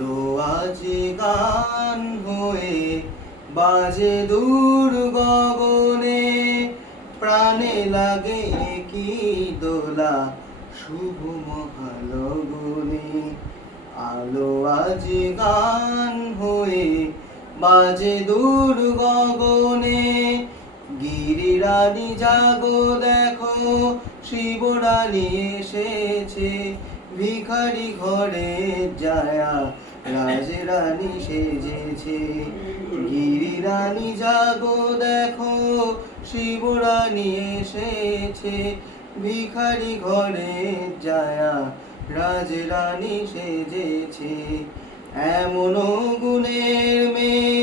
আলো আজ গান হয়ে বাজে দূর গগনে, প্রাণে লাগে কি দোলা শুভ মহালগনে। আলো আজ গান হয়ে বাজে দূর গগনে, গিরিরানি জাগো দেখো শিবরানী এসেছে, ভিখারি ঘরে যায়া রাজরানী সেজেছে। গিরিরানি জাগো দেখো শিবরানী এসেছে, ভিখারি ঘরে যায়া রাজরানী সেজেছে। এমন গুণের মেয়ে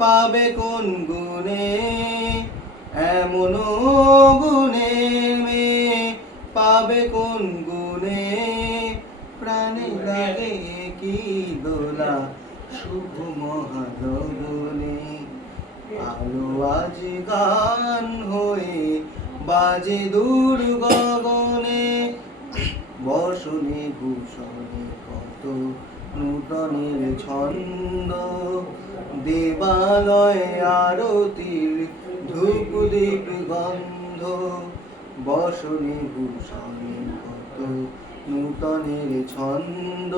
পাবে কোন গুণে, এমন গুণের মেয়ে পাবে কোন গুণে, প্রাণে লাগে কি দোলা শুভ মহালগনে। আলো আজ গান হয়ে বাজে দূর গগনে, বসনে ভূষণে কত নূতনের ছন্দ, দেবালয়ে আরতির ধূপ দীপ গন্ধ। বসনে ভূষণে কত নূতনের ছন্দ,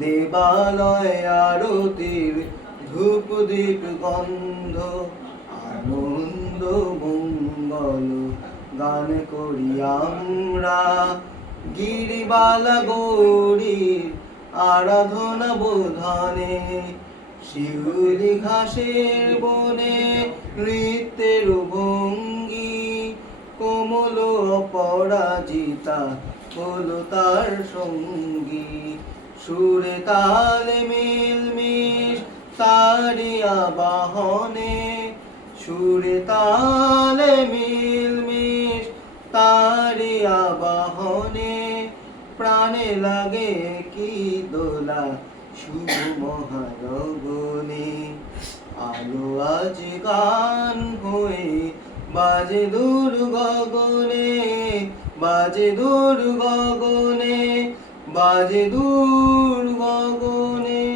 দেবালয়ে আরতির ধূপ দীপ গন্ধ। আনন্দ মঙ্গল গান করি আমরা, গিরিবালা গৌরীর আরাধনা বোধনে। শিউলি ঘাসের বনে নৃত্যের ভঙ্গি, কোমল অপরাজিতা হলো তার সঙ্গী। সুরে তালে মিলমিশ তারি আবাহনে, সুরে তালে মিলমিশ তারি আবাহনে, প্রাণে লাগে কি দোলা শুভ মহালগনে। আলো আজ গান হয়ে বাজে দূর গগনে, বাজে দূর গগনে, বাজে দূর গগনে।